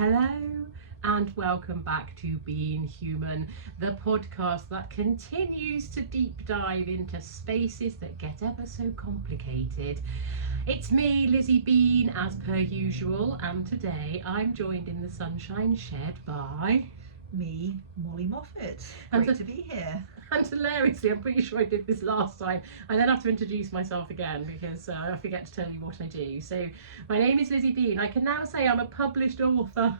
Hello and welcome back to Being Human, the podcast that continues to deep dive into spaces that get ever so complicated. It's me, Lizzie Bean, as per usual, and today I'm joined in the Sunshine Shed by... me, Molly Moffat. And Great to be here. And hilariously, I'm pretty sure I did this last time. I then have to introduce myself again because I forget to tell you what I do. So, my name is Lizzie Bean. I can now say I'm a published author.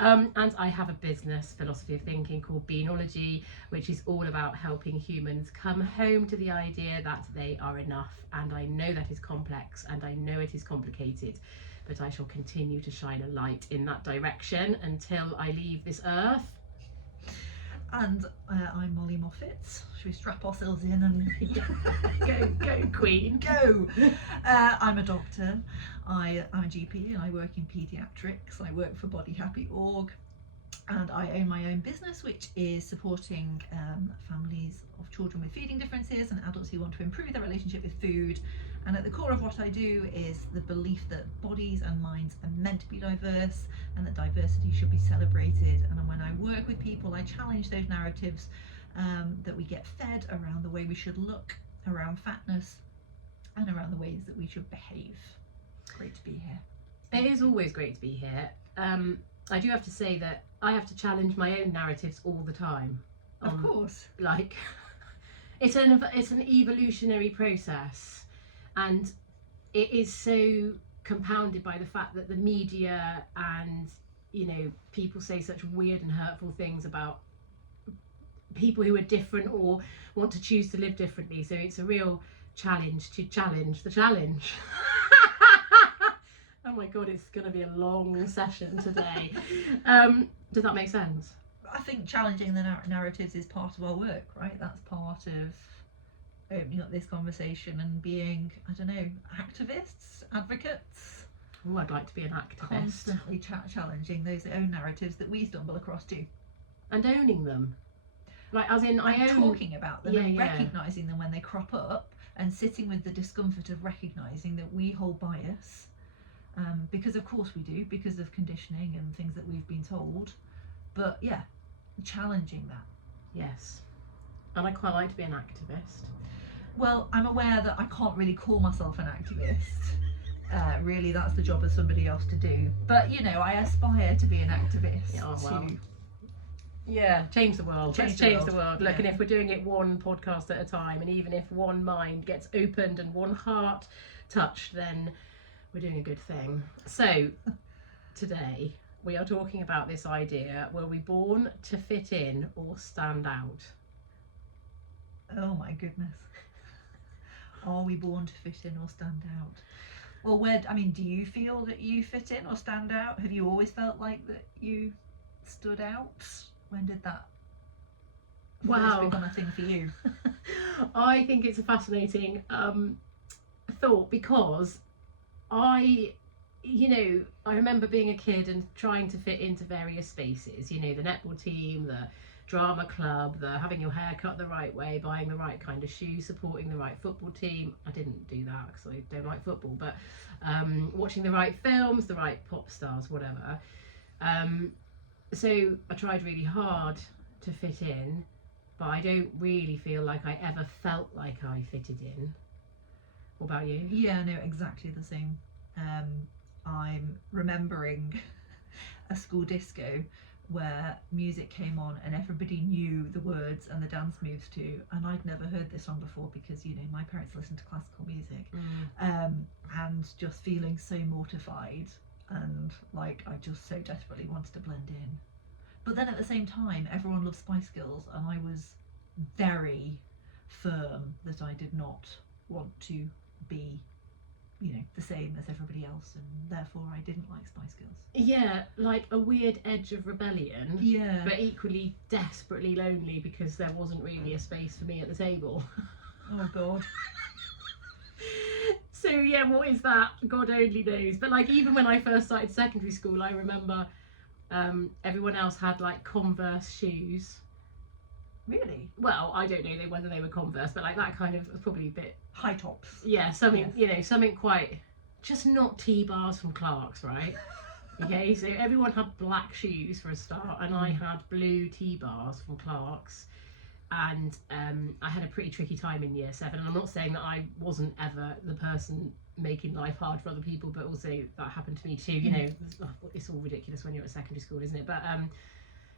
And I have a business, philosophy of thinking, called Beanology, which is all about helping humans come home to the idea that they are enough. And I know that is complex and I know it is complicated, but I shall continue to shine a light in that direction until I leave this earth. And I'm Molly Moffat. Should we strap ourselves in and go Queen, go? I'm a doctor. I'm a GP and I work in paediatrics. I work for Body Happy Org, and I own my own business, which is supporting families of children with feeding differences and adults who want to improve their relationship with food. And at the core of what I do is the belief that bodies and minds are meant to be diverse and that diversity should be celebrated. And when I work with people, I challenge those narratives that we get fed around the way we should look, around fatness, and around the ways that we should behave. Great to be here. It is always great to be here. I do have to say that I have to challenge my own narratives all the time. Of course. Like, it's an evolutionary process. And it is so compounded by the fact that the media and, you know, people say such weird and hurtful things about people who are different or want to choose to live differently. So it's a real challenge to challenge the challenge. Oh my God, it's going to be a long session today. Does that make sense? I think challenging the narratives is part of our work, right? That's part of opening up this conversation and being, I don't know, activists, advocates. Oh, I'd like to be an activist. Constantly challenging those own narratives that we stumble across too. And owning them. Like, as in, I own... talking about them and recognising them when they crop up and sitting with the discomfort of recognising that we hold bias. Because of course we do, because of conditioning and things that we've been told. But yeah, challenging that. Yes. And I quite like to be an activist. Well, I'm aware that I can't really call myself an activist. Really, that's the job of somebody else to do. But, you know, I aspire to be an activist. Oh, well. Yeah, change the world. Let's change the world. Look, yeah. And if we're doing it one podcast at a time, and even if one mind gets opened and one heart touched, then we're doing a good thing. So, today, we are talking about this idea, were we born to fit in or stand out? Oh my goodness. Are we born to fit in or stand out? Well, do you feel that you fit in or stand out? Have you always felt like that you stood out? When did that first become a thing for you? I think it's a fascinating thought because I remember being a kid and trying to fit into various spaces, you know, the netball team, the drama club, the having your hair cut the right way, buying the right kind of shoes, supporting the right football team. I didn't do that because I don't like football, but watching the right films, the right pop stars, whatever. So I tried really hard to fit in, but I don't really feel like I ever felt like I fitted in. What about you? Yeah, no, exactly the same. I'm remembering a school disco where music came on and everybody knew the words and the dance moves too, and I'd never heard this song before because, you know, my parents listened to classical music. And just feeling so mortified and like I just so desperately wanted to blend in. But then at the same time, everyone loved Spice Girls and I was very firm that I did not want to be, you know, the same as everybody else, and therefore I didn't like Spice Girls. Yeah, like a weird edge of rebellion. Yeah. But equally desperately lonely because there wasn't really a space for me at the table. Oh God. So yeah, what is that? God only knows. But like, even when I first started secondary school, I remember everyone else had like Converse shoes. Really? Well, I don't know whether they were Converse, but like that kind of was probably a bit high tops. Yeah, something, you know, something quite, just not T-bars from Clark's, right? Okay, so everyone had black shoes for a start, and I had blue T-bars from Clark's, and I had a pretty tricky time in year 7. And I'm not saying that I wasn't ever the person making life hard for other people, but also that happened to me too. You know, it's all ridiculous when you're at secondary school, isn't it? But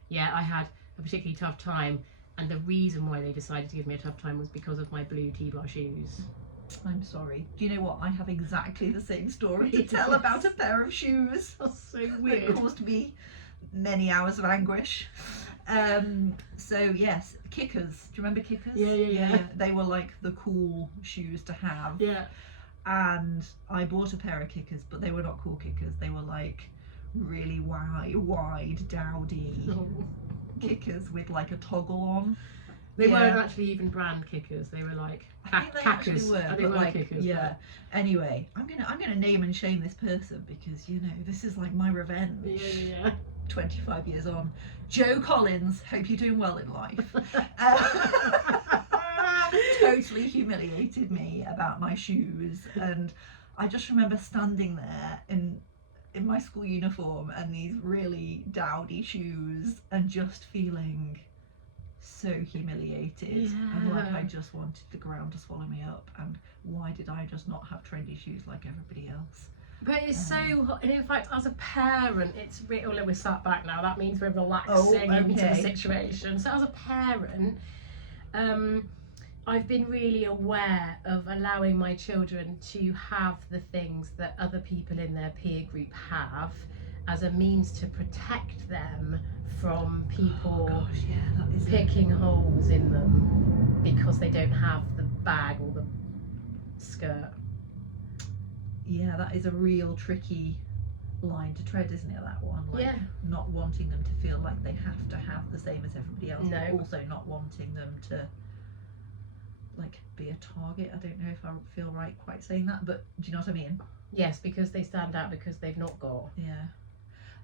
yeah, I had a particularly tough time, and the reason why they decided to give me a tough time was because of my blue T-bar shoes. I'm sorry. Do you know what? I have exactly the same story to tell about a pair of shoes. That's so It weird. caused me many hours of anguish. So yes, kickers. Do you remember kickers? Yeah. They were like the cool shoes to have. Yeah. And I bought a pair of kickers, but they were not cool kickers. They were like really wide, dowdy kickers with like a toggle on. They weren't actually even brand kickers. They were like I think they actually were, They but were like, kickers. yeah. Anyway, I'm gonna name and shame this person because you know this is like my revenge. Yeah. 25 years on. Joe Collins, hope you're doing well in life. Totally humiliated me about my shoes, and I just remember standing there in my school uniform and these really dowdy shoes and just feeling so humiliated, and like I just wanted the ground to swallow me up, and why did I just not have trendy shoes like everybody else? But it's so, and in fact, as a parent, it's really, although we're sat back now, that means we're relaxing into the situation. So as a parent, I've been really aware of allowing my children to have the things that other people in their peer group have as a means to protect them from people picking holes in them because they don't have the bag or the skirt. Yeah, that is a real tricky line to tread, isn't it, that one? Like, not wanting them to feel like they have to have the same as everybody else, but also not wanting them to like be a target. I don't know if I feel right quite saying that, but do you know what I mean? Yes, because they stand out because they've not got. Yeah.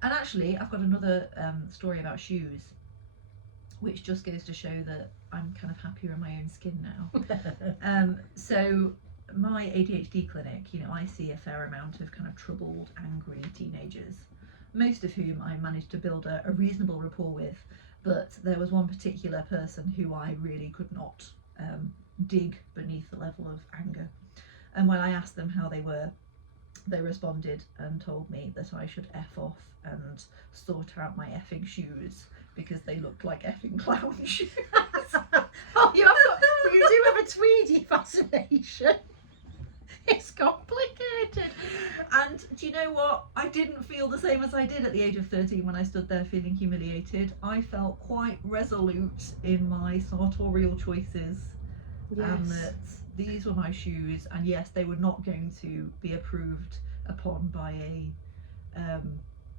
And actually, I've got another story about shoes, which just goes to show that I'm kind of happier in my own skin now. So my ADHD clinic, you know, I see a fair amount of kind of troubled, angry teenagers, most of whom I managed to build a reasonable rapport with, but there was one particular person who I really could not dig beneath the level of anger. And when I asked them how they were, they responded and told me that I should F off and sort out my effing shoes because they looked like effing clown shoes. Oh, you do have a Tweedy fascination. It's complicated. And do you know what? I didn't feel the same as I did at the age of 13 when I stood there feeling humiliated. I felt quite resolute in my sartorial choices. Yes. And that these were my shoes, and yes, they were not going to be approved upon by a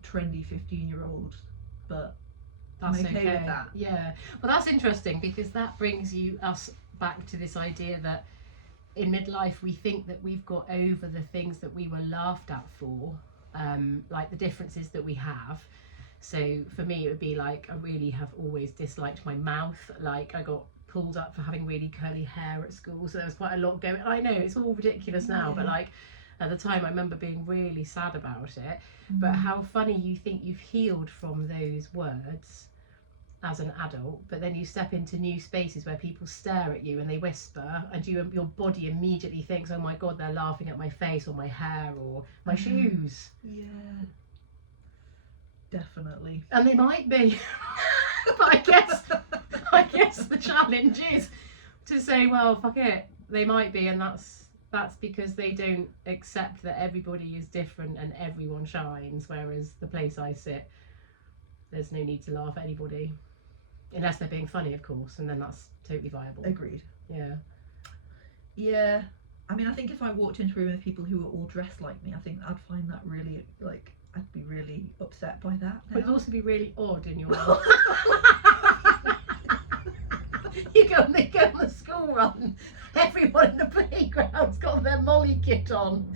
trendy 15-year-old, but That's I'm okay with that. Yeah. Well, that's interesting because that brings us back to this idea that in midlife we think that we've got over the things that we were laughed at for, like the differences that we have. So for me, it would be like I really have always disliked my mouth. Like I got pulled up for having really curly hair at school, so there was quite a lot going. I know it's all ridiculous now, but like at the time I remember being really sad about it. But how funny you think you've healed from those words as an adult, but then you step into new spaces where people stare at you and they whisper, and your body immediately thinks, oh my god, they're laughing at my face or my hair or my shoes. Yeah, definitely. And they might be. But I guess the challenge is to say, well, fuck it, they might be, and that's because they don't accept that everybody is different and everyone shines, whereas the place I sit, there's no need to laugh at anybody. Unless they're being funny, of course, and then that's totally viable. Agreed. Yeah. Yeah. I mean, I think if I walked into a room with people who were all dressed like me, I think I'd find that really, like, I'd be really upset by that. But it'd also be really odd in your You go on the school run, everyone in the playground's got their Molly kit on.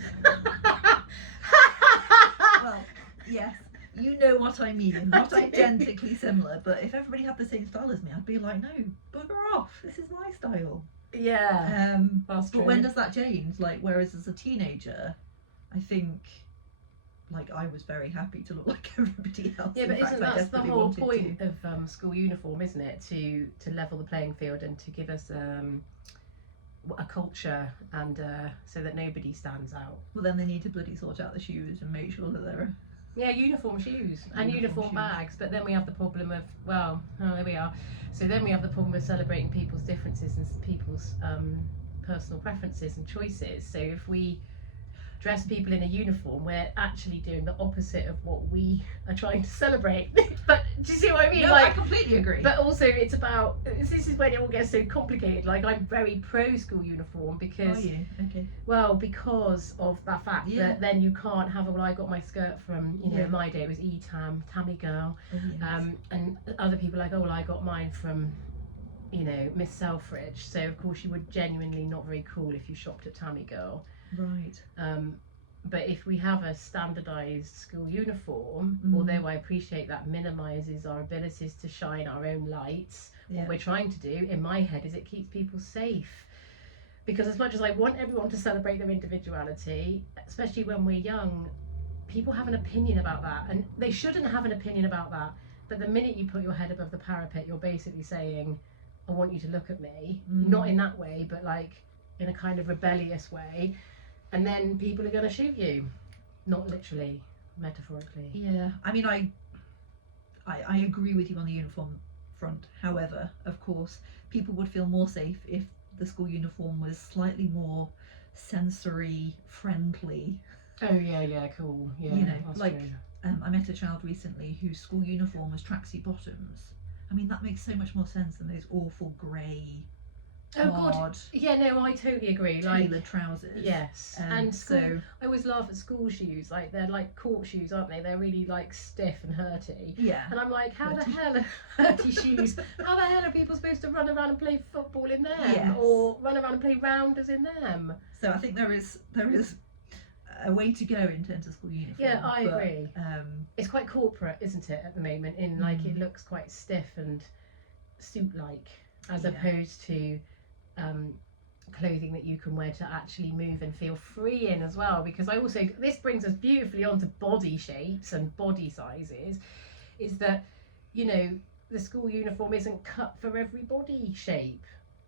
Well, yes, you know what I mean. Not identically similar, but if everybody had the same style as me, I'd be like, no, bugger off. This is my style. Yeah. That's true. But when does that change? Like, whereas as a teenager, I think like I was very happy to look like everybody else. Yeah, In but fact, isn't I that the desperately whole wanted point to. of school uniform, isn't it? To level the playing field and to give us a culture and so that nobody stands out. Well, then they need to bloody sort out the shoes and make sure that they're Yeah, uniform shoes and uniform shoes. bags, but then we have the problem of, well, oh, there we are. So then we have the problem of celebrating people's differences and people's personal preferences and choices. So if we dress people in a uniform, we're actually doing the opposite of what we are trying to celebrate. But do you see what I mean? No, I completely agree. But also it's about, this is when it all gets so complicated. Like, I'm very pro school uniform because, Are you? Okay. well, because of that fact that then you can't have, well, I got my skirt from, you know, in my day it was Tammy Girl, Oh, yes. and other people like, oh, well, I got mine from, you know, Miss Selfridge. So of course you were genuinely not very cool if you shopped at Tammy Girl. Right. But if we have a standardised school uniform, although I appreciate that minimises our abilities to shine our own lights, what we're trying to do, in my head, is it keeps people safe. Because as much as I want everyone to celebrate their individuality, especially when we're young, people have an opinion about that. And they shouldn't have an opinion about that. But the minute you put your head above the parapet, you're basically saying, I want you to look at me. Not in that way, but like in a kind of rebellious way. And then people are going to shoot you, not literally, metaphorically. Yeah, I mean, I agree with you on the uniform front. However, of course, people would feel more safe if the school uniform was slightly more sensory friendly. Oh yeah, cool. Yeah, you know, that's like true. I met a child recently whose school uniform was tracksuit bottoms. I mean, that makes so much more sense than those awful grey, Oh god, yeah, no, I totally agree. tailored Like, yes, yes, and school, so I always laugh at school shoes. Like, they're like court shoes, aren't they? They're really like stiff and hurty. yeah, And I'm like, how the hell are hurty shoes? How the hell are people supposed to run around and play football in them, Yes. or run around and play rounders in them? so I think there is a way to go in terms of school uniform. Yeah, I agree. It's It's quite corporate, isn't it, at the moment? In like, it looks quite stiff and suit-like, as opposed to clothing that you can wear to actually move and feel free in as well. Because I also, this brings us beautifully onto body shapes and body sizes, is that, you know, the school uniform isn't cut for every body shape.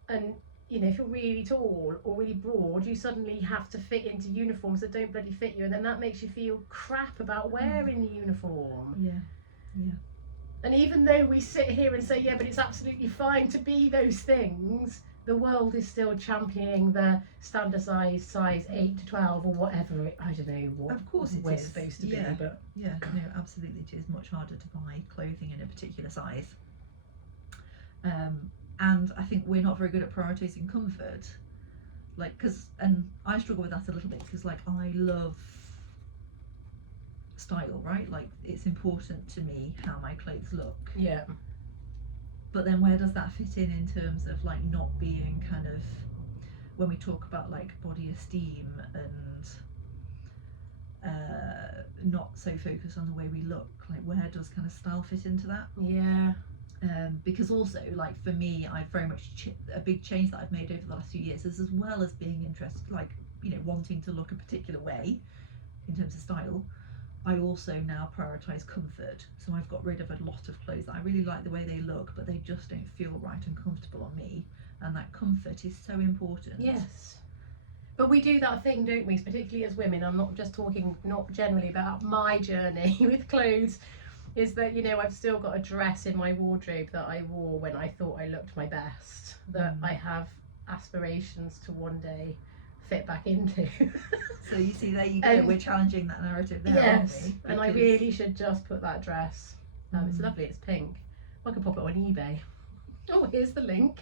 And, you know, if you're really tall or really broad, you suddenly have to fit into uniforms that don't bloody fit you, and then that makes you feel crap about wearing the uniform. yeah. And even though we sit here and say, yeah, but it's absolutely fine to be those things, the world is still championing the standardised size 8 to 12 or whatever. I don't know what Of course it we're is. supposed to Yeah. be, but Yeah, no, absolutely. It is much harder to buy clothing in a particular size. And I think we're not very good at prioritising comfort. Like, and I struggle with that a little bit because, like, I love style, right? Like, it's important to me how my clothes look. yeah. But then where does that fit in terms of, like, not being kind of, when we talk about, like, body esteem and not so focused on the way we look, like, where does kind of style fit into that? Yeah. Because also, like, for me, I've very much a big change that I've made over the last few years is, as well as being interested, like, you know, wanting to look a particular way in terms of style, I also now prioritise comfort. So I've got rid of a lot of clothes that I really like the way they look, but they just don't feel right and comfortable on me, and that comfort is so important. Yes. But we do that thing, don't we, particularly as women? I'm not just talking, not generally about my journey with clothes, is that, you know, I've still got a dress in my wardrobe that I wore when I thought I looked my best, that I have aspirations to one day fit back into. So you see, there you go, we're challenging that narrative there, yes, aren't we? and I really should just put that dress. It's lovely, it's pink. I could pop it on eBay. Oh, here's the link.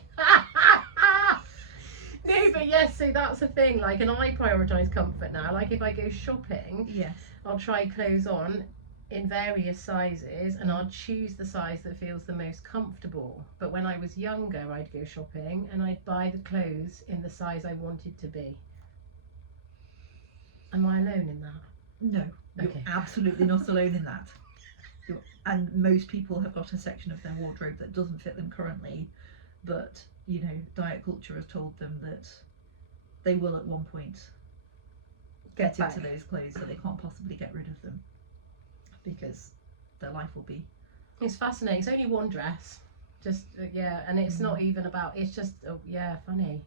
No, but yes, so that's the thing, like, and I prioritise comfort now. Like, if I go shopping, yes, I'll try clothes on in various sizes, and I'll choose the size that feels the most comfortable. But when I was younger, I'd go shopping and I'd buy the clothes in the size I wanted to be. Am I alone in that? no, you're Okay. absolutely not alone in that. And most people have got a section of their wardrobe that doesn't fit them currently, but, you know, diet culture has told them that they will at one point. get back. into those clothes, so they can't possibly get rid of them because their life will be. It's fascinating. It's only one dress, just yeah, and it's not even about. It's just funny.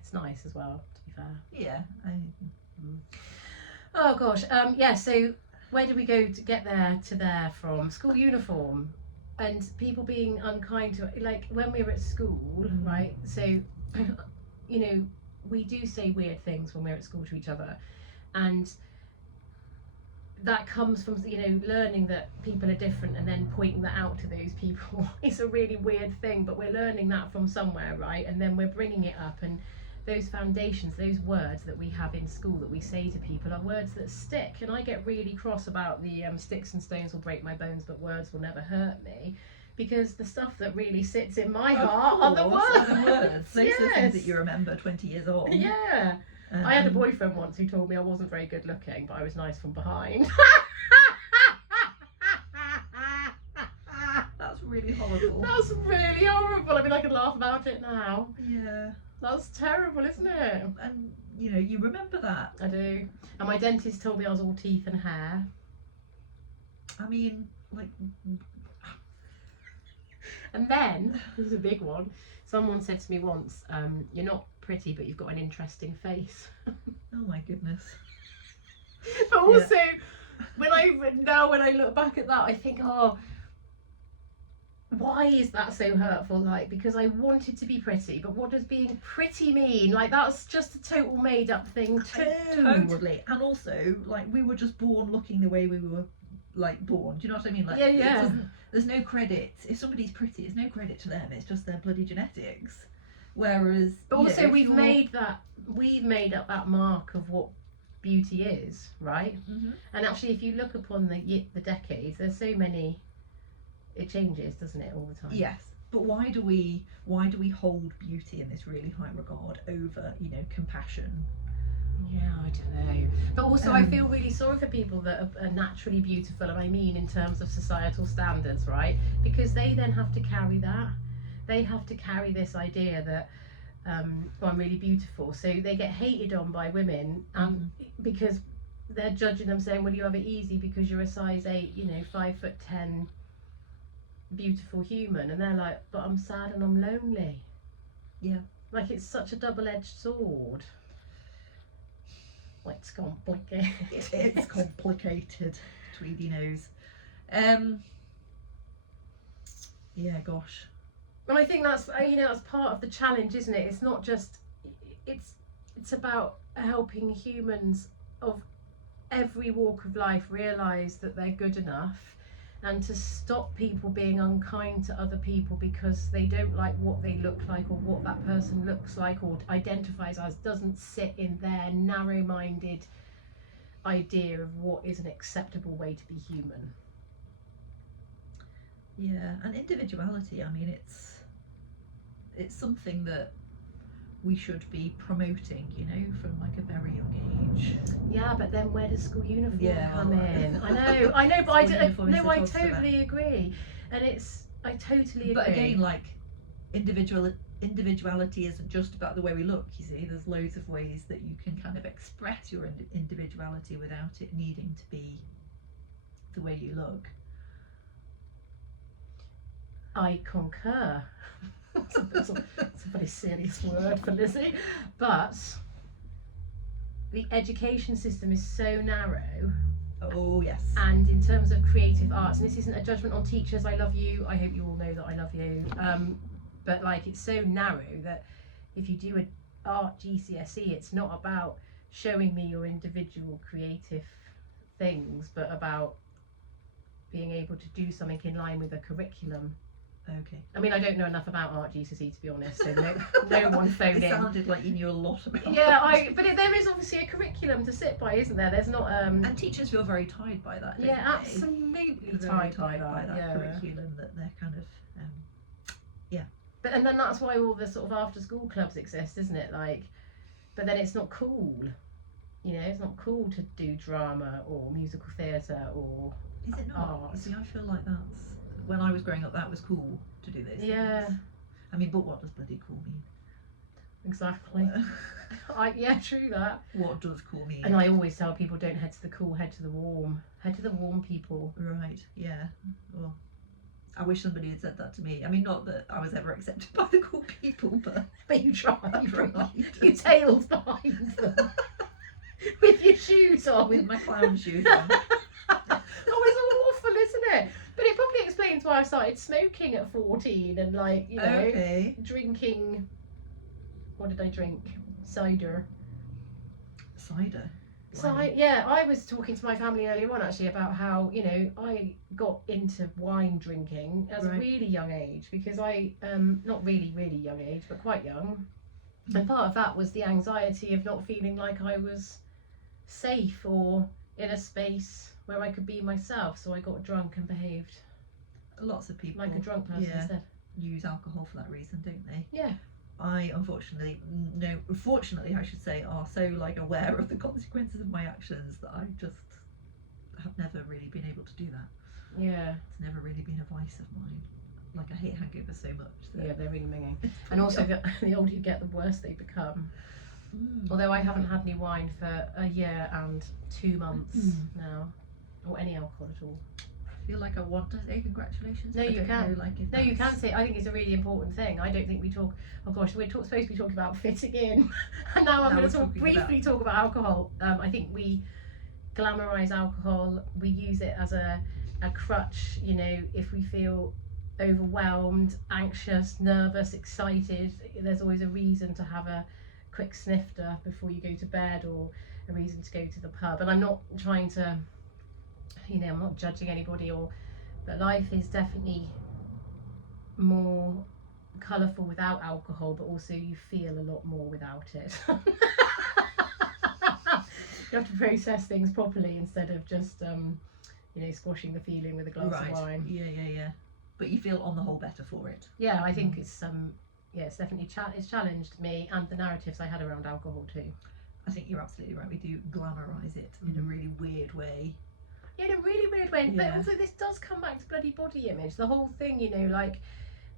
It's nice as well, to be fair. Yeah. Oh gosh, yeah. So where did we go to get there from? School uniform, and people being unkind to, like, when we were at school, right? So, you know, we do say weird things when we're at school to each other, and that comes from, you know, learning that people are different and then pointing that out to those people. It's a really weird thing, but we're learning that from somewhere, right? And then we're bringing it up, and those foundations, those words that we have in school that we say to people are words that stick. And I get really cross about the sticks and stones will break my bones, but words will never hurt me, because the stuff that really sits in my heart are the words. Those are the things that you remember 20 years on. Yeah. I had a boyfriend once who told me I wasn't very good looking, but I was nice from behind. That's really horrible. That's really horrible. I mean, I can laugh about it now. Yeah. That's terrible, isn't it? And, you know, you remember that. I do. And my dentist told me I was all teeth and hair. I mean, like... And then, this is a big one, someone said to me once, you're not pretty, but you've got an interesting face. Oh my goodness. But also, when I look back at that, I think, oh, why is that so hurtful? Like, because I wanted to be pretty, but what does being pretty mean? Like, that's just a total made up thing too. Totally. And also, like, we were just born looking the way we were, like, born. Do you know what I mean? Like, yeah. There's no credit. If somebody's pretty, it's no credit to them. It's just their bloody genetics. Whereas, but also we've made up that mark of what beauty is, right? Mm-hmm. And actually, if you look upon the decades, there's so many. It changes, doesn't it, all the time? Yes, but why do we hold beauty in this really high regard over, you know, compassion? Yeah, I don't know. But also, I feel really sorry for people that are naturally beautiful, and I mean in terms of societal standards, right? Because they then have to carry that. They have to carry this idea that I'm really beautiful. So they get hated on by women because they're judging them, saying, well, you have it easy because you're a size 8, you know, 5'10", beautiful human. And they're like, but I'm sad and I'm lonely. Yeah. Like, it's such a double-edged sword. It's complicated. It's complicated. Tweedy nose. Yeah, gosh. And I think that's, you know, that's part of the challenge, isn't it? It's not just, it's about helping humans of every walk of life realise that they're good enough, and to stop people being unkind to other people because they don't like what they look like, or what that person looks like or identifies as doesn't sit in their narrow-minded idea of what is an acceptable way to be human. Yeah, and individuality, I mean, it's something that we should be promoting, you know, from like a very young age. Yeah, but then where does school uniform come well, in? I know, but I totally totally agree, and I totally agree. But again, like, individuality isn't just about the way we look. You see, there's loads of ways that you can kind of express your individuality without it needing to be the way you look. I concur. It's a very serious word for Lizzie, but the education system is so narrow. Oh yes. And in terms of creative arts, and this isn't a judgment on teachers, I love you, I hope you all know that I love you, but like, it's so narrow that if you do an art GCSE, it's not about showing me your individual creative things, but about being able to do something in line with a curriculum. Okay. I mean, I don't know enough about art GCSE, to be honest, so no one phone in. It sounded like you knew a lot about Yeah, but there is obviously a curriculum to sit by, isn't there? There's not... And teachers feel very tied by that, don't yeah, they? absolutely Tied by by that yeah. curriculum, that they're kind of... But and then that's why all the sort of after-school clubs exist, isn't it? Like, but then it's not cool. You know, it's not cool to do drama or musical theatre or... Is it not? art. See, I feel like that's... When I was growing up, that was cool to do those Yeah. things. I mean, but what does bloody cool mean? exactly. Yeah, true that. What does cool mean? And I always tell people, don't head to the cool, head to the warm. Head to the warm, people. Right, yeah. Well, I wish somebody had said that to me. I mean, not that I was ever accepted by the cool people, but you tried. I tried. You tailed behind them with your shoes on. With my clown shoes on. Oh, it's awful, isn't it? But it probably explains why I started smoking at 14 and, like, you know, Okay. drinking. What did I drink? Cider. Cider. So Blimey. I was talking to my family earlier on actually about how, you know, I got into wine drinking at a Right. really young age because I, not really, really young age, but quite young. And part of that was the anxiety of not feeling like I was safe or in a space where I could be myself. So I got drunk and behaved Lots of people like a drunk person yeah. instead. use alcohol for that reason, don't they? Yeah. I unfortunately I should say, are so like aware of the consequences of my actions that I just have never really been able to do that. Yeah. It's never really been a vice of mine. Like, I hate hangovers so much. Yeah, they're really minging. And also, the older you get, the worse they become. Although I haven't had any wine for a year and 2 months now, or any alcohol at all. I feel like I want to say congratulations. No, but I you don't can. know, like, if No, you that's- can say. I think it's a really important thing. I don't think we talk. Oh gosh, we're supposed to be talking about fitting in, and now I'm Now going to we're talking briefly talk about alcohol. I think we glamorize alcohol. We use it as a crutch. You know, if we feel overwhelmed, anxious, nervous, excited, there's always a reason to have a quick snifter before you go to bed, or a reason to go to the pub. And I'm not trying to, you know, I'm not judging anybody, but life is definitely more colourful without alcohol, but also you feel a lot more without it. You have to process things properly instead of just you know, squashing the feeling with a glass of wine. Yeah. But you feel on the whole better for it. Yeah, I think it's it's definitely it's challenged me and the narratives I had around alcohol too. I think you're absolutely right. We do glamorise it in a really weird way. Yeah, in a really weird way. But Yeah. also this does come back to bloody body image. The whole thing, you know, like,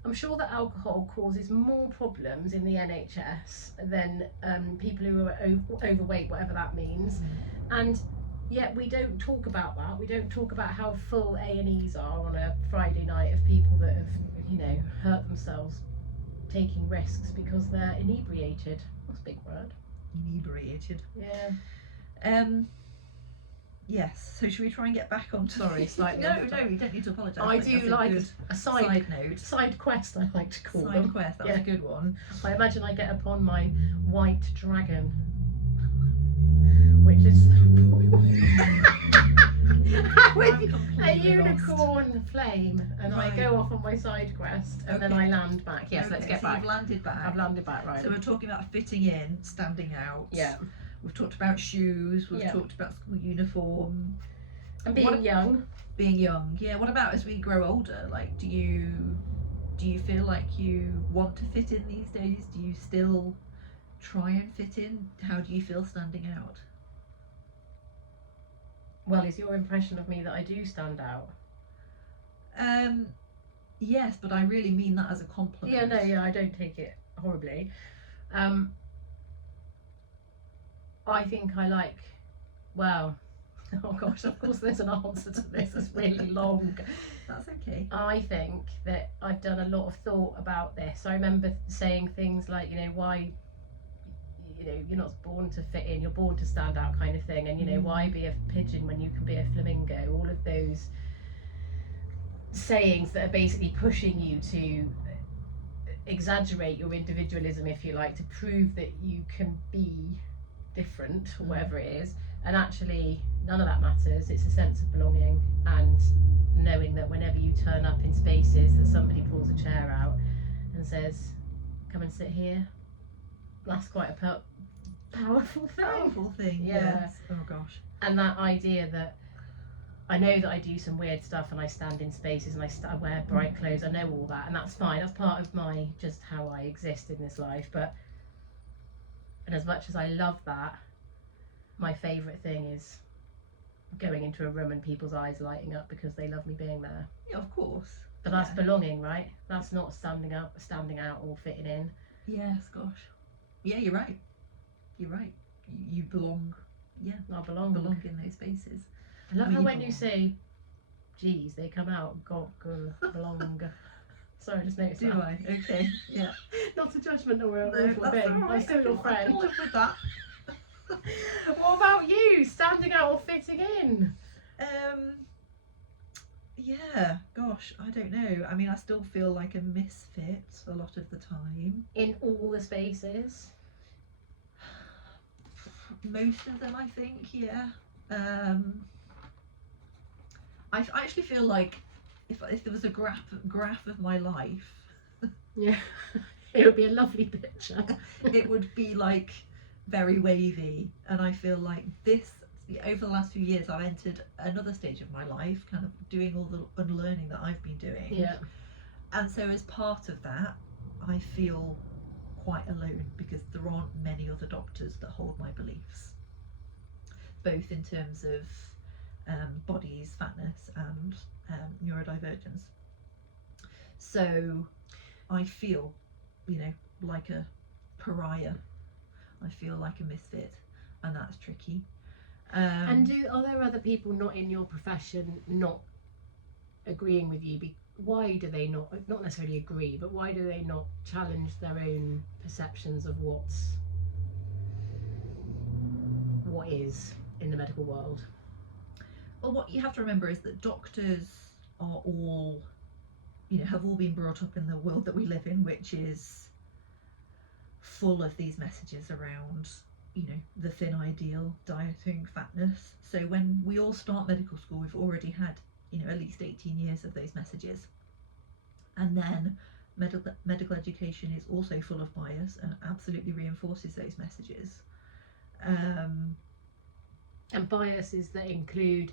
I'm sure that alcohol causes more problems in the NHS than people who are overweight, whatever that means. And yet we don't talk about that. We don't talk about how full A&Es are on a Friday night of people that have, you know, hurt themselves taking risks because they're inebriated. That's a big word. Inebriated. Yeah. Yes. So should we try and get back on? Sorry, slightly No, off you track. don't need to apologise. I That's do a like good a side note. side quest, I like to call Side them. quest. That was Yeah. a good one. I imagine I get upon my white dragon, which is with I'm a completely unicorn flame, and I Right. go off on my side quest, and then Okay. I land back. Yes, let's Okay, get so back. You've landed back. I've landed back, right. So we're talking about fitting in, standing out. Yeah. We've talked about shoes. We've Yeah. talked about school uniform. And being What- young. Being young. Yeah. What about as we grow older? Like, do you feel like you want to fit in these days? Do you still try and fit in? How do you feel standing out? Well, is your impression of me that I do stand out? Yes, but I really mean that as a compliment. Yeah, no, I don't take it horribly. I think I like, well, oh gosh, of course there's an answer to this, it's really long. That's okay. I think that I've done a lot of thought about this. I remember saying things like, you know, why, you know, you're not born to fit in, you're born to stand out, kind of thing. And, you know, why be a pigeon when you can be a flamingo? All of those sayings that are basically pushing you to exaggerate your individualism, if you like, to prove that you can be different, or whatever it is. And actually, none of that matters. It's a sense of belonging and knowing that whenever you turn up in spaces, that somebody pulls a chair out and says, "Come and sit here." That's quite a powerful thing. Powerful thing. Yeah. Yes. Oh gosh. And that idea that I know that I do some weird stuff and I stand in spaces and I wear bright clothes. I know all that, and that's fine. That's part of my just how I exist in this life. And as much as I love that, my favourite thing is going into a room and people's eyes lighting up because they love me being there. Yeah, of course. But that's belonging, right? That's not standing out or fitting in. Yes, gosh. Yeah, you're right. You're right. You belong. Yeah, I belong. belong in those spaces. I love I mean, how you when you belong. say G's, they come out belong. Sorry, I just noticed Do that. I? Okay. Yeah. Not a judgment or No, awful that's thing. all right. I'm still your I friend. can live with that. What about you? Standing out or fitting in? Yeah, gosh, I don't know. I mean, I still feel like a misfit a lot of the time. In all the spaces. Most of them, I think, yeah. I actually feel like if there was a graph of my life, Yeah. It would be a lovely picture. it would be like very wavy, and I feel like this over the last few years I've entered another stage of my life, kind of doing all the unlearning that I've been doing. Yeah. And so as part of that, I feel quite alone because there aren't many other doctors that hold my beliefs, both in terms of bodies, fatness, and neurodivergence. So I feel, like a pariah. I feel like a misfit, and that's tricky. And are there other people not in your profession not agreeing with you? Why do they not necessarily agree, but why do they not challenge their own perceptions of what is in the medical world? Well, what you have to remember is that doctors are all, have all been brought up in the world that we live in, which is full of these messages around, the thin ideal, dieting, fatness. So when we all start medical school, we've already had, at least 18 years of those messages. And then medical education is also full of bias and absolutely reinforces those messages. And biases that include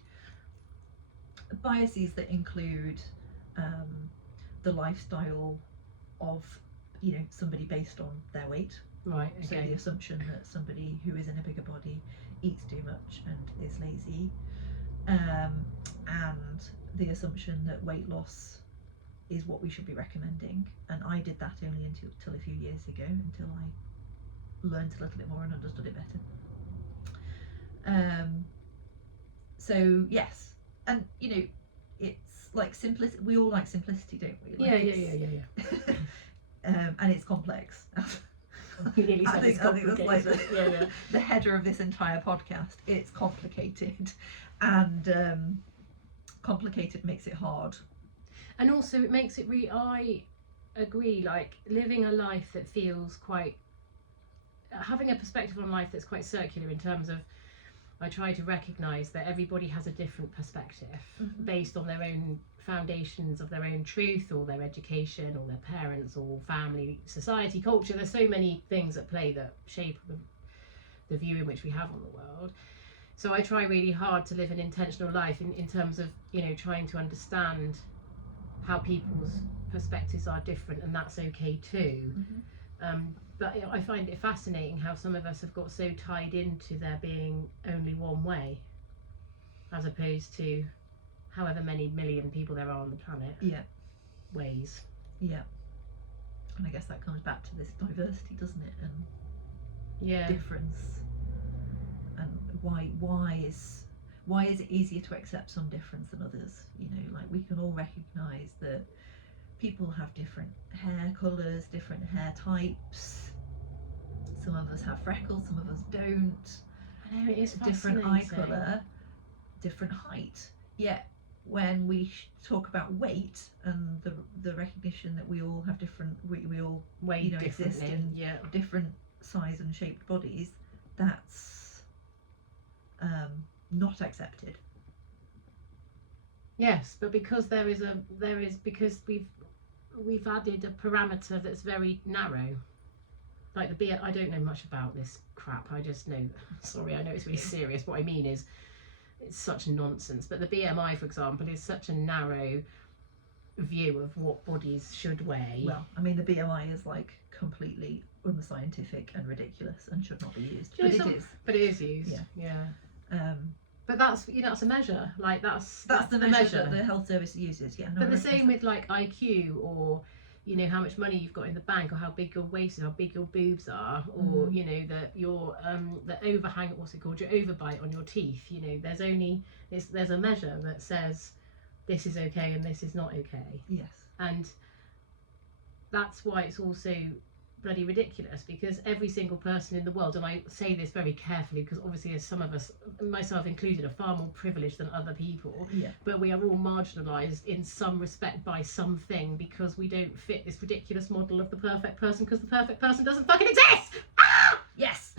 the lifestyle of somebody based on their weight. Right. Okay. So the assumption that somebody who is in a bigger body eats too much and is lazy, and the assumption that weight loss is what we should be recommending. And I did that only until a few years ago, until I learned a little bit more and understood it better. So yes, and it's like simplicity. We all like simplicity, don't we? Like Yeah. And it's complex. You nearly said I think that's like the header of this entire podcast. It's complicated, and complicated makes it hard. And also it makes it I agree, like living a life that feels quite, having a perspective on life that's quite circular in terms of, I try to recognise that everybody has a different perspective based on their own foundations of their own truth, or their education, or their parents, or family, society, culture. There's so many things at play that shape the view in which we have on the world. So I try really hard to live an intentional life in terms of, trying to understand how people's perspectives are different, and that's okay too. But I find it fascinating how some of us have got so tied into there being only one way, as opposed to however many million people there are on the planet. Yeah. Ways. Yeah. And I guess that comes back to this diversity, doesn't it? And difference. And why is it easier to accept some difference than others? Like we can all recognise that people have different hair colours, different hair types. Some of us have freckles, some of us don't. I know, it is different eye colour, different height. Yet when we talk about weight and the recognition that we all have different, we all weigh exist in different size and shaped bodies, that's not accepted. Yes, but because because we've added a parameter that's very narrow. Like the I don't know much about this crap. I just know. Sorry, I know it's really serious. What I mean is, it's such nonsense. But the BMI, for example, is such a narrow view of what bodies should weigh. Well, I mean, the BMI is like completely unscientific and ridiculous and should not be used. But it is. But it is used. Yeah. But that's that's a measure. Like that's the measure that the health service uses. Yeah. But the same with like IQ or you know, how much money you've got in the bank, or how big your waist is, how big your boobs are, or you know, that your the overhang, what's it called, your overbite on your teeth. You know, there's a measure that says this is okay and this is not okay. Yes. And that's why it's also bloody ridiculous, because every single person in the world, and I say this very carefully because obviously as some of us, myself included, are far more privileged than other people, Yeah. but we are all marginalised in some respect by something, because we don't fit this ridiculous model of the perfect person, because the perfect person doesn't fucking exist. Yes.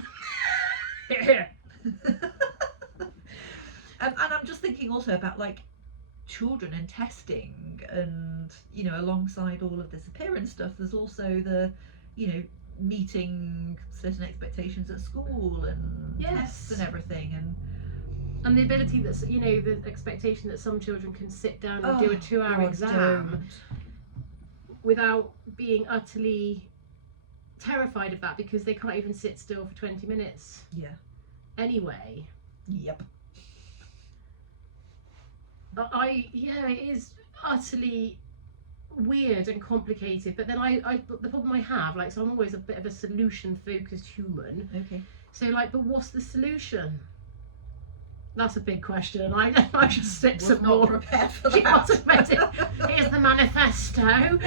And I'm just thinking also about like children and testing, and you know, alongside all of this appearance stuff, there's also the, you know, meeting certain expectations at school and tests and everything, and the ability that's, you know, the expectation that some children can sit down and do a 2-hour exam without being utterly terrified of that, because they can't even sit still for 20 minutes. Yeah. Anyway. Yep. It is utterly weird and complicated, but then the problem I have, like, so I'm always a bit of a solution focused human. Okay. So like, but what's the solution? That's a big question, and I should stick some more. Prepared for She that. wasn't ready. Here's the manifesto.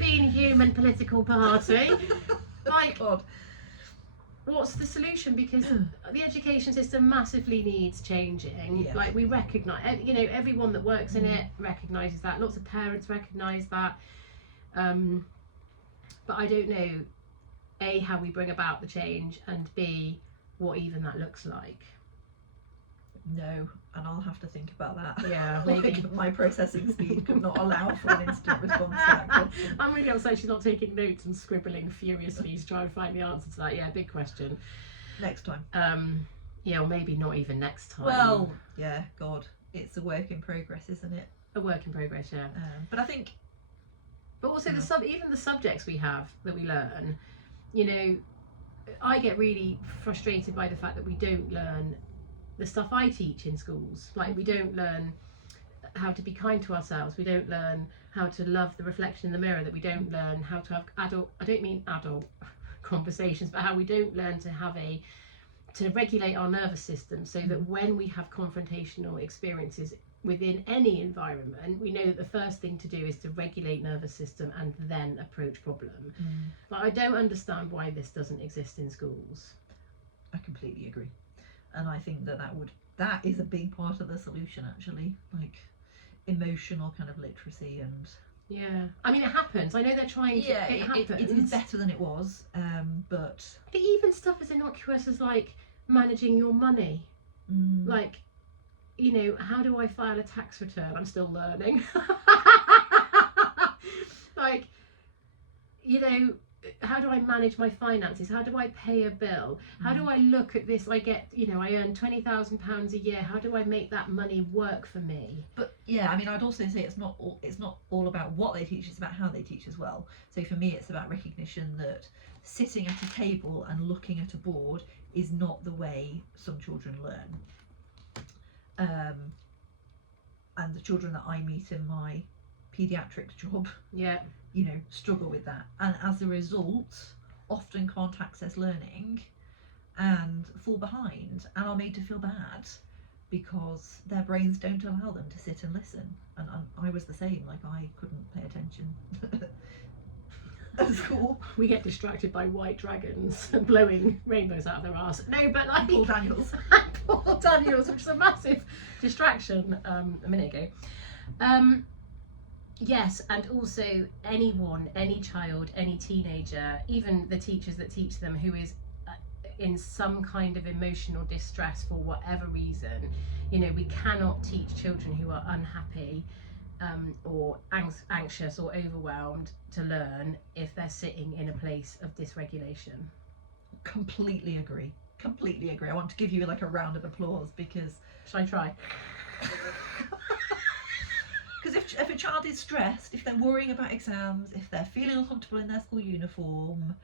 Being Human Political Party. Like, God. what's the solution? Because the education system massively needs changing. Yes. Like, we recognise, you know, everyone that works in it recognises that. Lots of parents recognise that. But I don't know, A, how we bring about the change, and B, what even that looks like. No, and I'll have to think about that. Yeah, Like, maybe. my processing speed could not allow for an instant response to that question. I'm really upset she's not taking notes and scribbling furiously to try and find the answer to that. Yeah, big question. Next time. Yeah, or maybe not even next time. Well, yeah, God, it's a work in progress, isn't it? A work in progress, yeah. But I think, but also even the subjects we have that we learn, you know, I get really frustrated by the fact that we don't learn the stuff I teach in schools. Like, we don't learn how to be kind to ourselves, we don't learn how to love the reflection in the mirror, that we don't learn how to have I don't mean adult conversations, but how we don't learn to regulate our nervous system, so that when we have confrontational experiences within any environment, we know that the first thing to do is to regulate nervous system and then approach problem. But I don't understand why this doesn't exist in schools. I completely agree. And I think that is a big part of the solution, actually, like emotional kind of literacy. And yeah, I mean, it happens. I know they're trying to. Yeah, it happens. it is better than it was, but even stuff as innocuous as like managing your money, like, you know, how do I file a tax return? I'm still learning. Like, you know, how do I manage my finances? How do I pay a bill? How do I look at this? I get, you know, I earn £20,000 a year. How do I make that money work for me? But yeah, I mean, I'd also say it's not all about what they teach, it's about how they teach as well. So for me, it's about recognition that sitting at a table and looking at a board is not the way some children learn. And the children that I meet in my paediatric job, Yeah. you know, struggle with that, and as a result often can't access learning and fall behind and are made to feel bad because their brains don't allow them to sit and listen. And I was the same, like, I couldn't pay attention at school. We get distracted by white dragons blowing rainbows out of their arse. No, but like Paul Daniels. Paul Daniels, which is a massive distraction a minute ago. Yes, and also anyone, any child, any teenager, even the teachers that teach them, who is in some kind of emotional distress for whatever reason, you know, we cannot teach children who are unhappy or anxious or overwhelmed to learn if they're sitting in a place of dysregulation. Completely agree. I want to give you like a round of applause, because Shall I try? Because if a child is stressed, if they're worrying about exams, if they're feeling uncomfortable in their school uniform,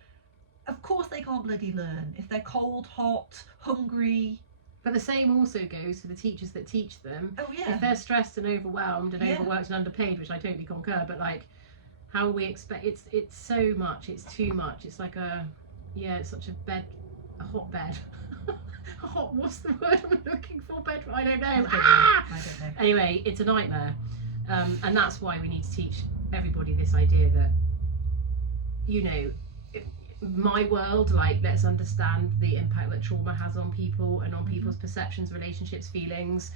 of course they can't bloody learn. If they're cold, hot, hungry, But the same also goes for the teachers that teach them. Oh yeah. If they're stressed and overwhelmed and Yeah. overworked and underpaid, which I totally concur, but like, how we expect, it's so much, it's too much. It's like it's such a hotbed. What's the word I'm looking for? Bed, I don't know. I don't know. Anyway, it's a nightmare. And that's why we need to teach everybody this idea that, you know, my world, like, let's understand the impact that trauma has on people and on people's perceptions, relationships, feelings,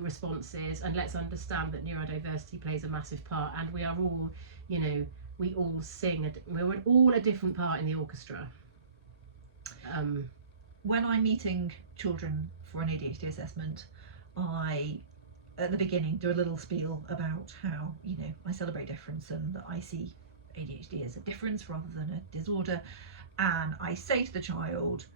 responses, and let's understand that neurodiversity plays a massive part, and we are all, you know, we all sing, we're all a different part in the orchestra. When I'm meeting children for an ADHD assessment, I, at the beginning, do a little spiel about how, you know, I celebrate difference and that I see ADHD as a difference rather than a disorder. And I say to the child,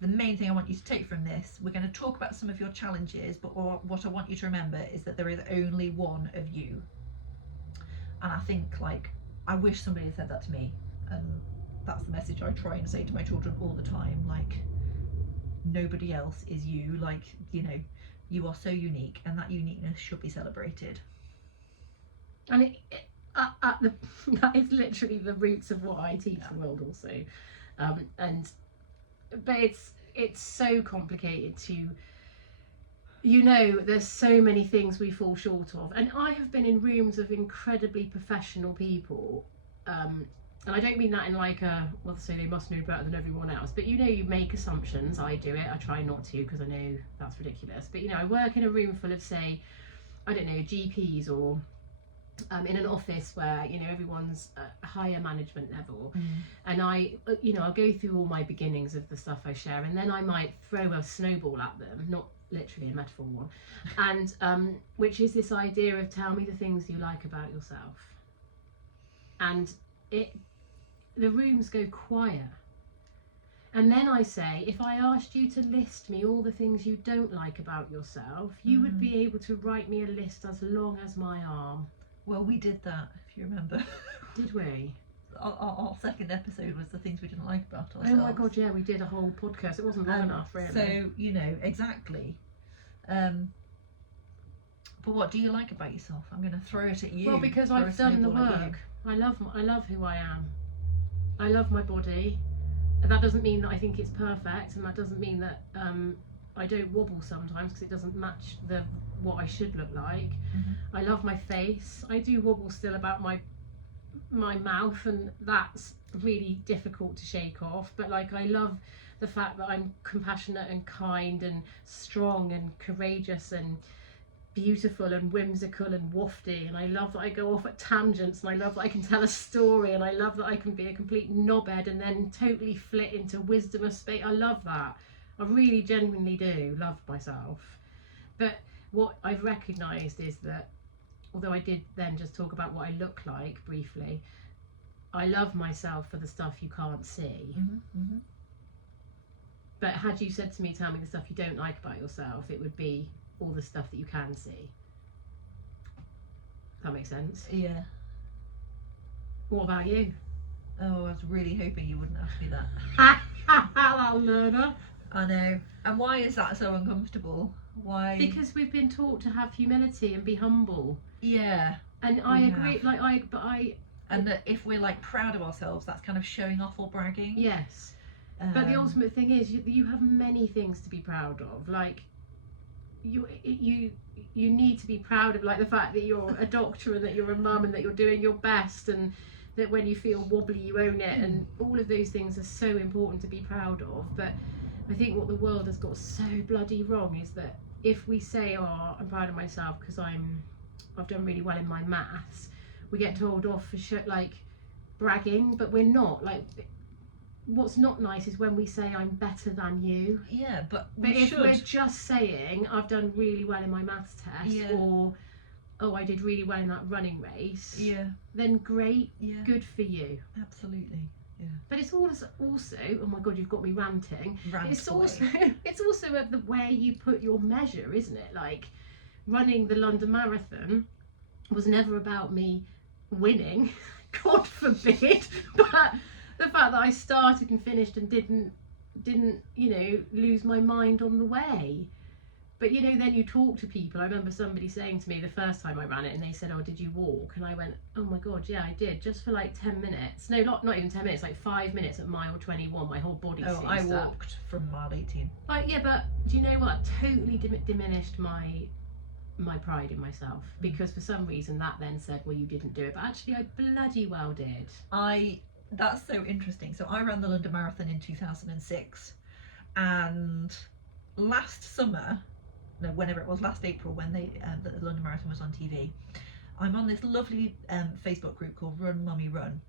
the main thing I want you to take from this, we're going to talk about some of your challenges, but what I want you to remember is that there is only one of you. And I think, like, I wish somebody had said that to me, and that's the message I try and say to my children all the time, like, nobody else is you, like, you know, you are so unique, and that uniqueness should be celebrated. And that is literally the roots of what I teach the world also. But it's so complicated to, you know, there's so many things we fall short of. And I have been in rooms of incredibly professional people, and I don't mean that in like so they must know better than everyone else, but you know, you make assumptions. I do it, I try not to, because I know that's ridiculous. But you know, I work in a room full of, say, I don't know, GPs, or in an office where, you know, everyone's a higher management level, and I, you know, I'll go through all my beginnings of the stuff I share, and then I might throw a snowball at them, not literally a metaphor one, and which is this idea of, tell me the things you like about yourself. And the rooms go quiet, and then I say, if I asked you to list me all the things you don't like about yourself, you would be able to write me a list as long as my arm. Well, we did that, if you remember. Did we? Our second episode was the things we didn't like about ourselves. Oh my god, yeah, we did a whole podcast. It wasn't long enough, really. So, you know, exactly. But what do you like about yourself? I'm going to throw it at you. Well, because I've done the work. I love who I am. I love my body. That doesn't mean that I think it's perfect, and that doesn't mean that I don't wobble sometimes, because it doesn't match what I should look like. I love my face. I do wobble still about my mouth, and that's really difficult to shake off, but like, I love the fact that I'm compassionate and kind and strong and courageous and beautiful and whimsical and wafty, and I love that I go off at tangents, and I love that I can tell a story, and I love that I can be a complete knobhead and then totally flit into wisdom of space. I love that. I really genuinely do love myself. But what I've recognised is that, although I did then just talk about what I look like briefly, I love myself for the stuff you can't see. But had you said to me, tell me the stuff you don't like about yourself, it would be all the stuff that you can see. That makes sense? Yeah. What about you? Oh, I was really hoping you wouldn't ask me that. That'll learner. I know. And why is that so uncomfortable? Why? Because we've been taught to have humility and be humble. Yeah. And I agree. And that if we're like proud of ourselves, that's kind of showing off or bragging. Yes. But the ultimate thing is, you have many things to be proud of. Like, you need to be proud of, like, the fact that you're a doctor and that you're a mum and that you're doing your best, and that when you feel wobbly you own it, and all of those things are so important to be proud of. But I think what the world has got so bloody wrong is that if we say, oh, I'm proud of myself because I've done really well in my maths, we get told off for like bragging, but we're not. Like, what's not nice is when we say I'm better than you. Yeah, but if we're just saying I've done really well in my maths test, or oh, I did really well in that running race, then great, good for you. Absolutely. Yeah. But it's also, oh my god, you've got me ranting. It's also at the way you put your measure, isn't it? Like, running the London Marathon was never about me winning, God forbid, but the fact that I started and finished and didn't didn't, you know, lose my mind on the way. But, you know, then you talk to people. I remember somebody saying to me the first time I ran it, and they said, oh, did you walk? And I went, oh my God, yeah, I did, just for like 10 minutes. No, not even 10 minutes, like 5 minutes at mile 21. My whole body seized I up. walked from mile 18. Like, yeah, but do you know what? Totally diminished my pride in myself, because for some reason that then said, well, you didn't do it. But actually, I bloody well did. That's so interesting. So I ran the London Marathon in 2006, and last summer, no, whenever it was, last April, when the London Marathon was on TV, I'm on this lovely Facebook group called Run Mummy Run,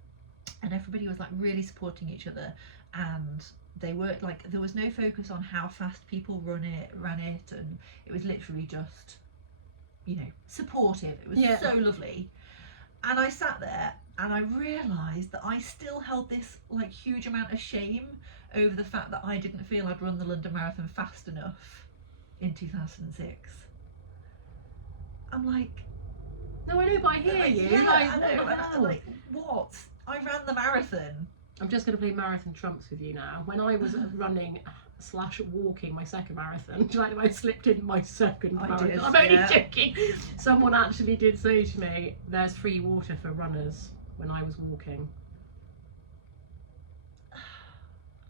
and everybody was like really supporting each other, and they were like, there was no focus on how fast people ran it, and it was literally just, you know, supportive. It was so lovely. And I sat there and I realised that I still held this like huge amount of shame over the fact that I didn't feel I'd run the London Marathon fast enough in 2006. I'm like, no, I know, but I hear you. Yeah, like, I know. what the hell? Like, what? I ran the marathon. I'm just going to play marathon trumps with you now. When I was running / walking my second marathon, do you like I slipped in my second marathon? did, I'm only joking. Someone actually did say to me, there's free water for runners, when I was walking.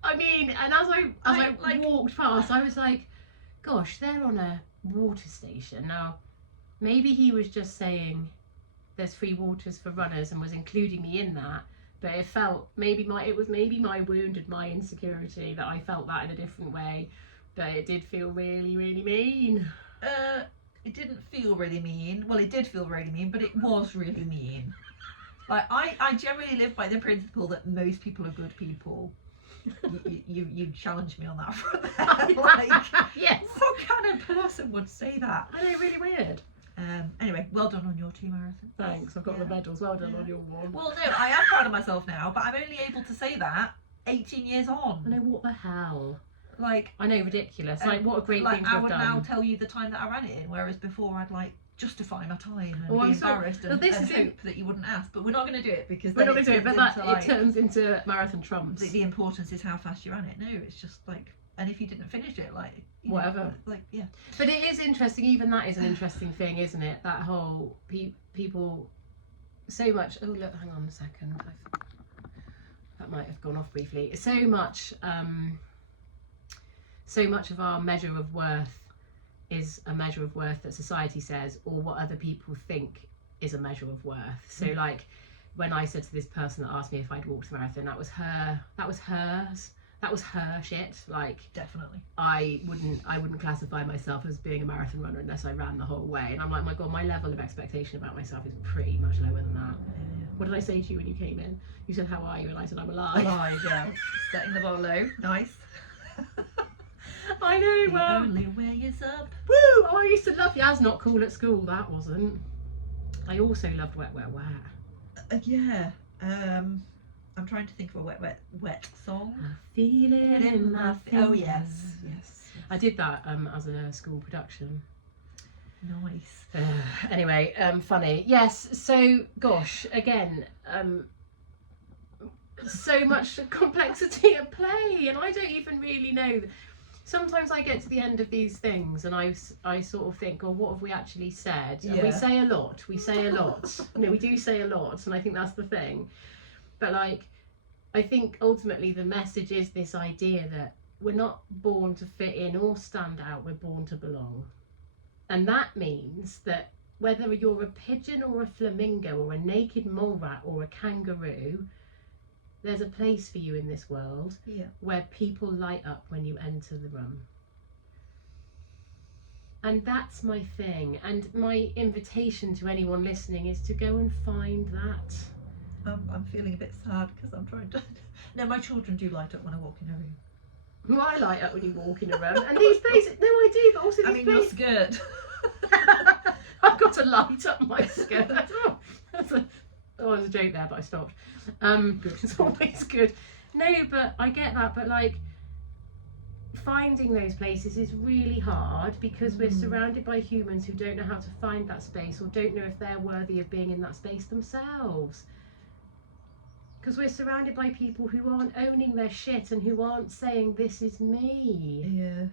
I mean, and as I walked past, I was like, gosh, they're on a water station. Now, maybe he was just saying there's free waters for runners and was including me in that, but it felt it was maybe my wound and my insecurity that I felt that in a different way, but it did feel really, really mean. It didn't feel really mean. Well, it did feel really mean, but it was really mean. Like, I generally live by the principle that most people are good people. You challenged me on that front there. Like, yes. What kind of person would say that? I know, really weird. Anyway, well done on your 2 marathons. Thanks, I've got the medals. Well done on your one. Well, no, I am proud of myself now, but I'm only able to say that 18 years on. I know, what the hell? Like, I know, ridiculous. Like, what a great thing to have done. I would now tell you the time that I ran it in, whereas before I'd like justify my time and be embarrassed and hope that you wouldn't ask. But we're not going to do it, because we're not going to do it. But it turns into marathon trumps. The importance is how fast you ran it. No, it's just like, and if you didn't finish it, like, whatever. Know, like, yeah. But it is interesting. Even that is an interesting thing, isn't it? That whole people so much. Oh look, hang on a second. That might have gone off briefly. So much of our measure of worth is a measure of worth that society says, or what other people think is a measure of worth. So like when I said to this person that asked me if I'd walked the marathon, that was hers. That was her shit. Like, definitely. I wouldn't classify myself as being a marathon runner unless I ran the whole way. And I'm like, my God, my level of expectation about myself is pretty much lower than that. Yeah. What did I say to you when you came in? You said, how are you? And I said, I'm alive. Alive, yeah. Setting the bar low. Nice. I know, well. The only way is up. Woo! Oh, I used to love Yaz Not Cool at school. That wasn't. I also loved Wet, Wet, Wet. Yeah. I'm trying to think of a wet song. I feel it in my fingers. Oh yes. I did that as a school production. Nice. Anyway, funny. Yes. So, gosh, again, so much complexity at play, and I don't even really know. Sometimes I get to the end of these things and I sort of think, oh, what have we actually said? And we say a lot. No, we do say a lot, and I think that's the thing. But like, I think ultimately the message is this idea that we're not born to fit in or stand out, we're born to belong. And that means that whether you're a pigeon or a flamingo or a naked mole rat or a kangaroo, there's a place for you in this world where people light up when you enter the room. And that's my thing. And my invitation to anyone listening is to go and find that. I'm feeling a bit sad because I'm trying to... No, my children do light up when I walk in a room. Well, I light up when you walk in a room. And these places... No, I do, but also these places... your skirt. I've got to light up my skirt. Oh, there's a joke there, but I stopped. Good. It's always good. No, but I get that, but like finding those places is really hard because we're surrounded by humans who don't know how to find that space or don't know if they're worthy of being in that space themselves. Because we're surrounded by people who aren't owning their shit and who aren't saying, this is me. Yeah.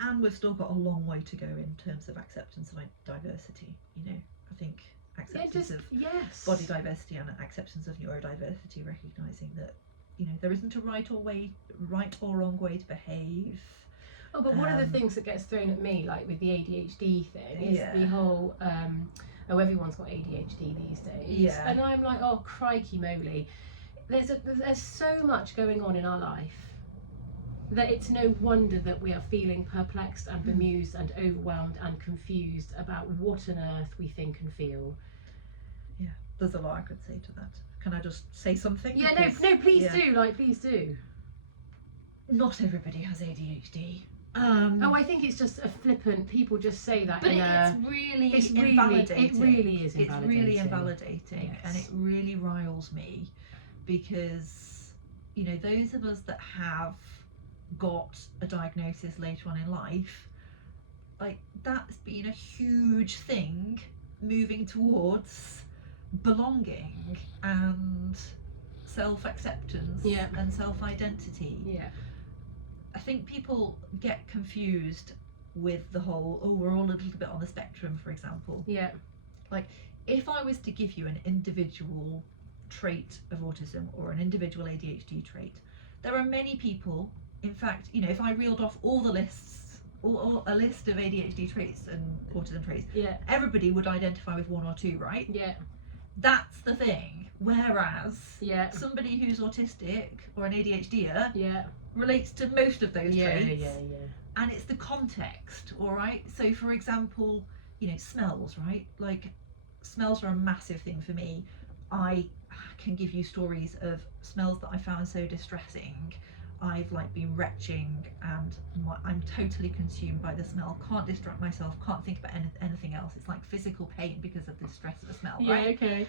And we've still got a long way to go in terms of acceptance of diversity. You know, I think acceptance of body diversity and acceptance of neurodiversity, recognising that, you know, there isn't a right or wrong way to behave. Oh, but one of the things that gets thrown at me, like with the ADHD thing, is the whole, oh, everyone's got ADHD these days. Yeah. And I'm like, oh, crikey moly. There's so much going on in our life that it's no wonder that we are feeling perplexed and bemused and overwhelmed and confused about what on earth we think and feel. Yeah, there's a lot I could say to that. Can I just say something? Yeah, because, please do. Not everybody has ADHD. I think it's just a flippant. People just say that. But it's really invalidating. It really is invalidating. It's really invalidating, yes. and it really riles me, because, you know, those of us that have got a diagnosis later on in life, like, that's been a huge thing moving towards belonging and self-acceptance and self-identity. Yeah. I think people get confused with the whole, oh, we're all a little bit on the spectrum, for example. Yeah. Like, if I was to give you an individual trait of autism or an individual ADHD trait, there are many people, in fact, you know, if I reeled off all the lists, a list of ADHD traits and autism traits, everybody would identify with one or two, right? Yeah. That's the thing. Whereas somebody who's autistic or an ADHDer relates to most of those traits. And it's the context, all right? So, for example, you know, smells, right? Like, smells are a massive thing for me. I can give you stories of smells that I found so distressing. I've like been retching, and I'm totally consumed by the smell. Can't distract myself. Can't think about anything else. It's like physical pain because of the stress of the smell. Right? Okay.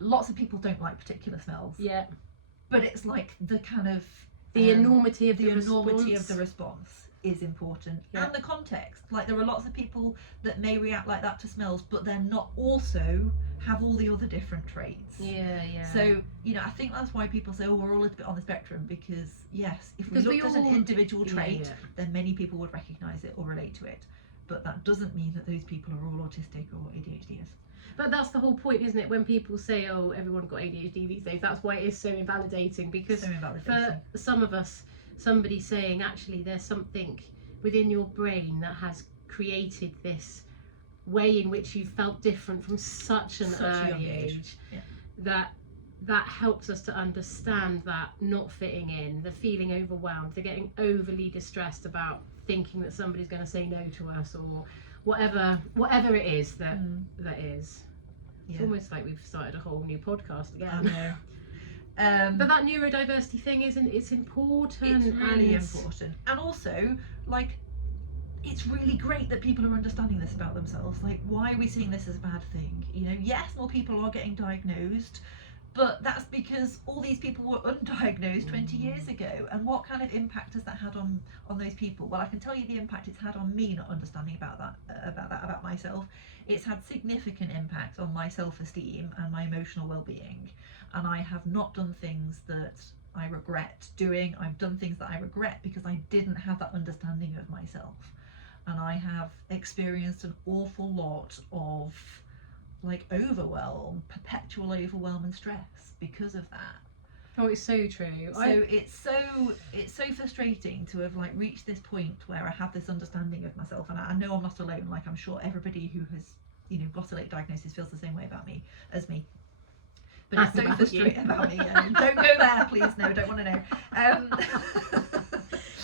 Lots of people don't like particular smells. Yeah. But it's like the kind of the enormity of the response is important, and the context. Like, there are lots of people that may react like that to smells, but they're not also have all the other different traits. So, you know, I think that's why people say, oh, we're all a little bit on the spectrum, because yes, if we looked at an individual trait, then many people would recognise it or relate to it, but that doesn't mean that those people are all autistic or ADHDers. But that's the whole point, isn't it? When people say, oh, everyone's got ADHD these days, that's why it is so invalidating, because for some of us, somebody saying, actually, there's something within your brain that has created this way in which you felt different from such an early age, that helps us to understand that not fitting in, the feeling overwhelmed, the getting overly distressed about thinking that somebody's going to say no to us, or whatever it is that is. It's almost like we've started a whole new podcast again. I know. But that neurodiversity thing it's important. It's really important. And also, like, it's really great that people are understanding this about themselves. Like, why are we seeing this as a bad thing? You know, yes, more people are getting diagnosed, but that's because all these people were undiagnosed 20 years ago. And what kind of impact has that had on those people? Well, I can tell you the impact it's had on me, not understanding about myself. It's had significant impact on my self-esteem and my emotional well-being. And I have not done things that I regret doing. I've done things that I regret because I didn't have that understanding of myself. And I have experienced an awful lot of, like, overwhelm, perpetual overwhelm and stress because of that. Oh, it's so true. So it's so frustrating to have, like, reached this point where I have this understanding of myself, and I know I'm not alone. Like, I'm sure everybody who has, you know, got a late diagnosis feels the same way about me as me. But it's so frustrating about me. Don't go there, please. No, don't want to know.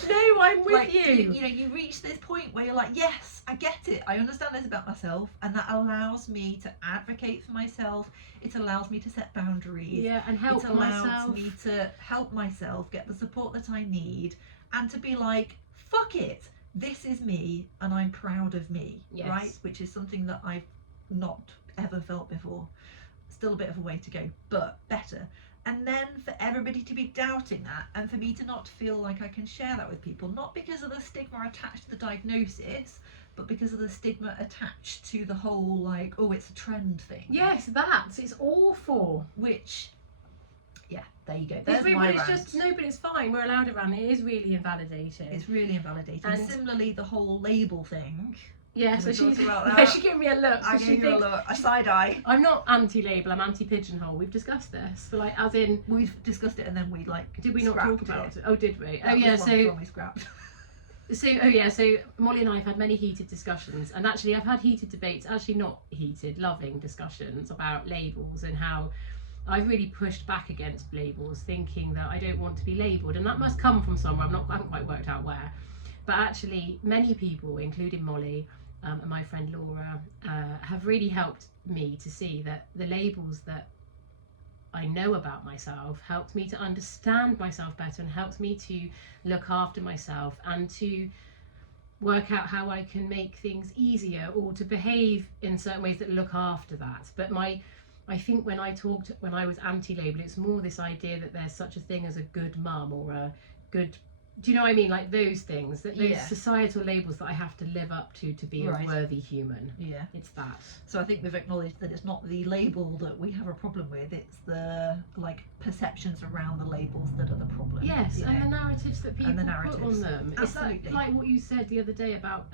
No, I'm with you. You know, you reach this point where you're like, yes, I get it. I understand this about myself, and that allows me to advocate for myself. It allows me to set boundaries. Yeah, and help myself. It allows me to help myself get the support that I need, and to be like, fuck it. This is me, and I'm proud of me, right? Which is something that I've not ever felt before. Still a bit of a way to go, but better. And then for everybody to be doubting that, and for me to not feel like I can share that with people, not because of the stigma attached to the diagnosis, but because of the stigma attached to the whole, like, oh, it's a trend thing. Yes, it's awful. Which, yeah, there you go. There's my but it's rant. just, no, but it's fine. We're allowed around. It is really invalidating. It's really invalidating. And similarly, the whole label thing. Yeah, so Can we she's talk about that? she gave me a look. I gave you a look, a side eye. I'm not anti-label. I'm anti-pigeonhole. We've discussed this, but like, as in, We've discussed it, and then we like. did we not talk about it? Oh, did we? That Oh yeah. was So one we scrapped. So Molly and I have had many heated discussions, and actually I've had heated debates, actually not heated, loving discussions about labels and how I've really pushed back against labels, thinking that I don't want to be labelled, and that must come from somewhere. I haven't quite worked out where, but actually many people, including Molly and my friend Laura, have really helped me to see that the labels that I know about myself helped me to understand myself better, and helped me to look after myself and to work out how I can make things easier, or to behave in certain ways that look after that. But I think when I was anti-label, it's more this idea that there's such a thing as a good mum or a good, do you know what I mean? Like those things, that those societal labels that I have to live up to be a worthy human. Yeah. It's that. So I think we've acknowledged that it's not the label that we have a problem with, it's the like perceptions around the labels that are the problem. Yes, and the narratives that people put on them. Absolutely. It's like what you said the other day about,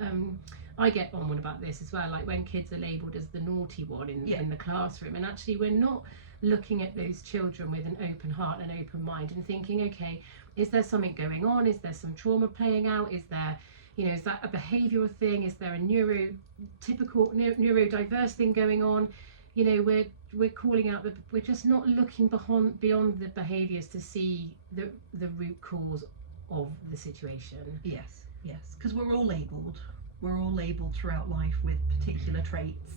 I get on one about this as well, like when kids are labelled as the naughty one in the classroom, and actually we're not looking at those children with an open heart and open mind and thinking, okay, is there something going on? Is there some trauma playing out? Is there, is that a behavioural thing? Is there a neurodiverse thing going on? We're calling out we're just not looking beyond the behaviours to see the root cause of the situation. Yes, because we're all labelled. We're all labelled throughout life with particular traits,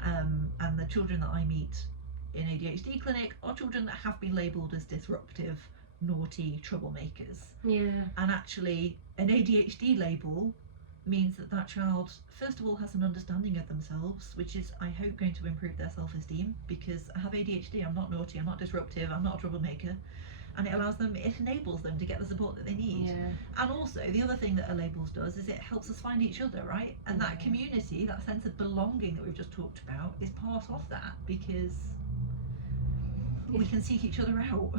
and the children that I meet in ADHD clinic are children that have been labelled as disruptive, naughty, troublemakers. Yeah. And actually, an ADHD label means that child, first of all, has an understanding of themselves, which is, I hope, going to improve their self-esteem, because I have ADHD, I'm not naughty, I'm not disruptive, I'm not a troublemaker. And it enables them to get the support that they need. Yeah. And also, the other thing that a labels does is it helps us find each other, right? And that community, that sense of belonging that we've just talked about, is part of that, because we can seek each other out.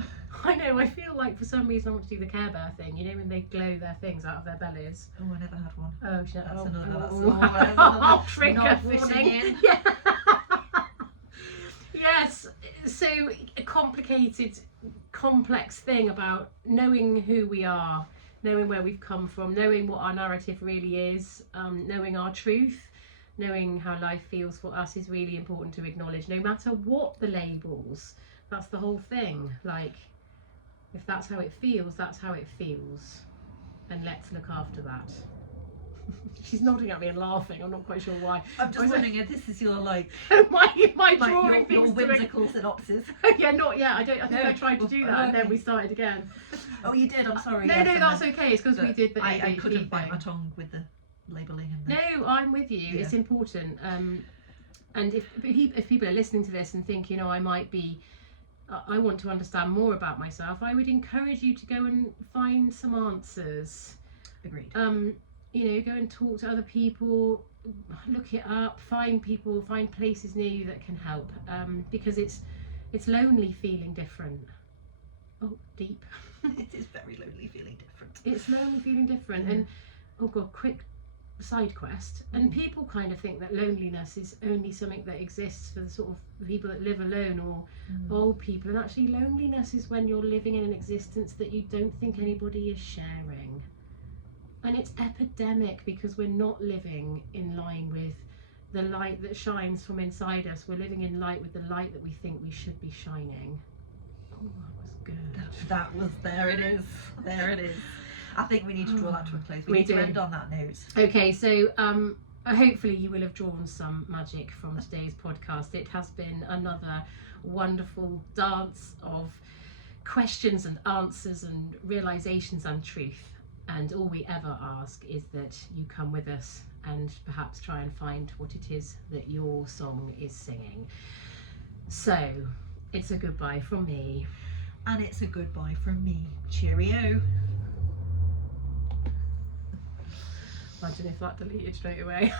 I know, I feel like for some reason I want to do the Care Bear thing, when they glow their things out of their bellies. Oh, I never had one. Oh, shit. That's another trigger warning. Yeah. Yes, so a complicated, complex thing about knowing who we are, knowing where we've come from, knowing what our narrative really is, knowing our truth, knowing how life feels for us is really important to acknowledge, no matter what the labels. That's the whole thing. Like, if that's how it feels, that's how it feels. And let's look after that. She's nodding at me and laughing. I'm not quite sure why. I'm just wondering if this is your my drawing your whimsical synopsis. Yeah, not yet. I think I tried to do that and then we started again. Oh, you did. I'm sorry. No, that's okay. It's because we did the ADHD I couldn't bite thing. my tongue with the labelling and No, I'm with you. Yeah. It's important. And if people are listening to this and think, I might be, I want to understand more about myself, I would encourage you to go and find some answers. Agreed. Go and talk to other people, look it up, find places near you that can help, because it's lonely feeling different. Oh, deep. It is very lonely feeling different. It's lonely feeling different. And oh god, quick side quest, and people kind of think that loneliness is only something that exists for the sort of people that live alone or old people, and actually loneliness is when you're living in an existence that you don't think anybody is sharing. And it's epidemic because we're not living in line with the light that shines from inside us. We're living in light with the light that we think we should be shining. Oh, that was good. That was, there it is. I think we need to draw that to a close. We need to end on that note. Okay, so hopefully you will have drawn some magic from today's podcast. It has been another wonderful dance of questions and answers and realizations and truth. And all we ever ask is that you come with us and perhaps try and find what it is that your song is singing. So, it's a goodbye from me. And it's a goodbye from me. Cheerio. Imagine if that deleted straight away.